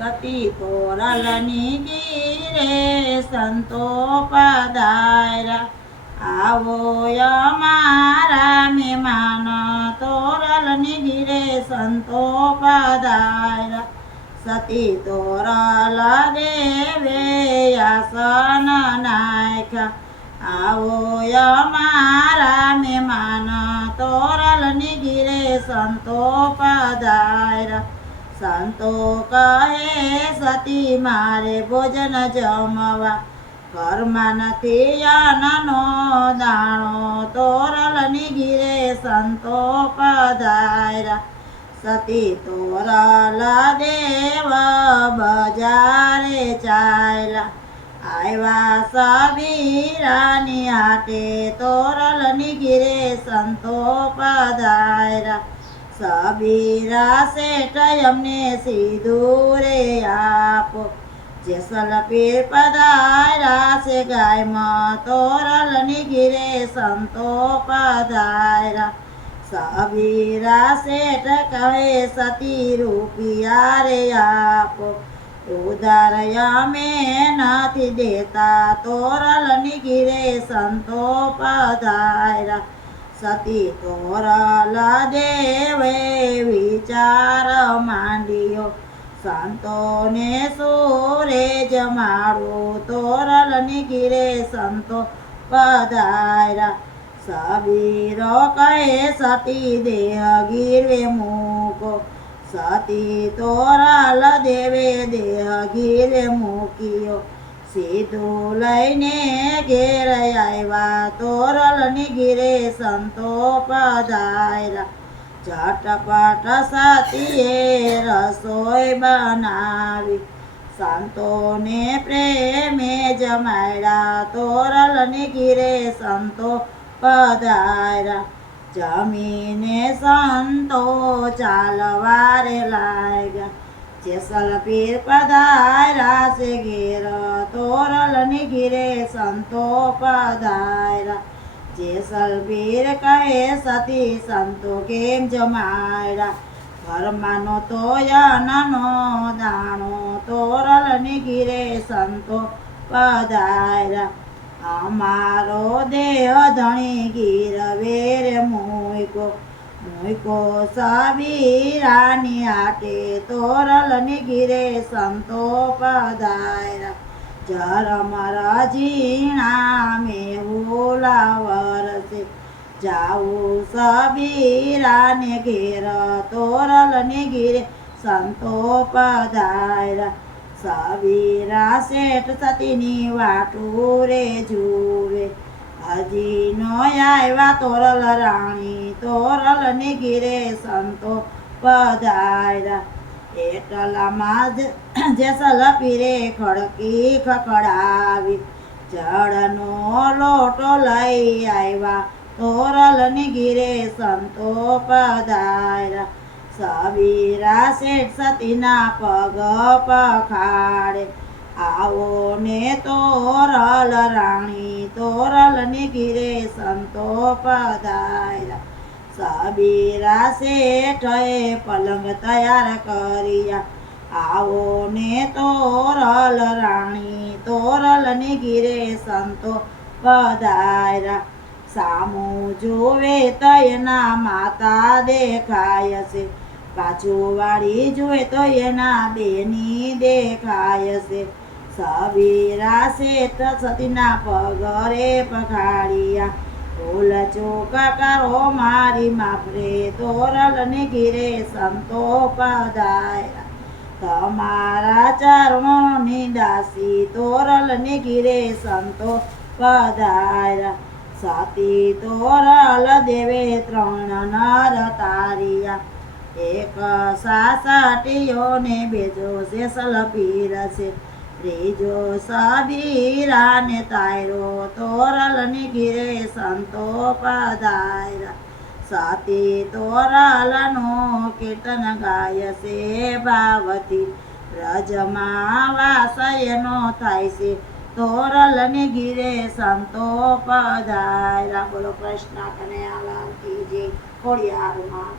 સતી તોરલની ગીરે સંતો પધાર્યા. આવો અમારા મહેમાન તોરલની ગીરે સંતો પધાર્યા. સતી તોરલ દેવે આસન નાખ્યા. આવો અમારા મહેમાન તોરલની ગીરે સંતો પધાર્યા. સંતો કહે સતી મારે ભોજન જમવા, ઘરમાં નથી અન્નનો દાણો તોરલની ગીરે સંતો પધાર્યા. સતી તોરલ દેવ બજારે ચાલ્યા. આવ્યા સબીરાની હાટે તોરલની ગીરે સંતો પધાર્યા. સબીરા શેઠ અમને સિંદૂરે આપો, જેસલ પીર પધાર્યા છે ગાયમાં તોરલની ગીરે સંતો પધાર્યા. સબીરા શેઠ કહે સતી રૂપિયા રે આપો, ઉધાર અમે નથી દેતા તોરલની ગીરે સંતો પધાર્યા. સતી તોરલ દેવે વિચાર માંડ્યો, સંતોને સુરે જમાડું તોરલની ગીરે સંતો પધાર્યા. સબીરો કહે સતી દેહ ગીરવે મૂકો, સતી તોરલ દેવે દેહ ગીરવે મૂક્યો. સીધું લઈને ઘેર આવ્યા તોરલની ગીરે સંતો પધાર્યા. ઝટપટ સતીએ રસોઈ બનાવી, સંતોને પ્રેમે જમાડ્યા તોરલની ગીરે સંતો પધાર્યા. જમીને સંતો ચાલવા રે લાગ્યા, જેસલ પીર પધાર્યા છે ઘેર તોરલની ગીરે સંતો પધાર્યા. જેસલ પીર કહે સતી સંતો કેમ જમાડ્યા, ઘરમાં નહોતો અન્નનો દાણો તોરલની ગીરે સંતો પધાર્યા. અમારો દેહ ધણી ગીરવે રે મૂકો સબીરાની હાટે તોરલની ગીરે સંતો પધાર્યા. જરમ રજીણા મેહુલ વરસે, જાઉં સબીરાને ઘેર તોરલની ગીરે સંતો પધાર્યા. સબીરા શેઠ સતીની વાટું રે જુએ, હજી નો આવ્યા તોરલ રાણી તોરલની ગીરે સંતો પધાર્યા. એટલામાં જેસલ પીરે ખડકી ખખડાવી, જળનો લોટો લઈ આવ્યા તોરલની ગીરે સંતો પધાર્યા. સબીરા શેઠ સતીના પગ પખાડે, આવો ને તોરલ રાણી તોરલની ગીરે સંતો પધાર્યા. સબીરા શેઠે પલંગ તૈયાર કર્યા, આવો ને તોરલ રાણી તોરલની ગીરે સંતો પધાર્યા. સામું જોવે તો એના માતા દેખાય છે, પાછું વાળી જોવે તો એના બેની દેખાય છે. સબીરા શેઠ સતીના પગરે પખાડ્યા, ભૂલ ચૂક કરો મારી માફરે તોરલની ગીરે સંતો પધાર્યા. તમારા ચરણોની દાસી તોરલની ગીરે સંતો પધાર્યા. સતી તોરલ દેવે 3 નર તાર્યા, એક સાસટીયોને બેજો જેસલ પીર છે, ત્રીજો સબીરાને તાર્યો તોરલની ગીરે સંતો પધાર્યા. સતી તોરલનો કીર્તન ગાય છે ભાવતી, વ્રજમાં વાસ એનો થાય છે તોરલની ગીરે સંતો પધાર્યા. બોલો કૃષ્ણ કનૈયાલાલ કી જય. ખોડિયાર માત.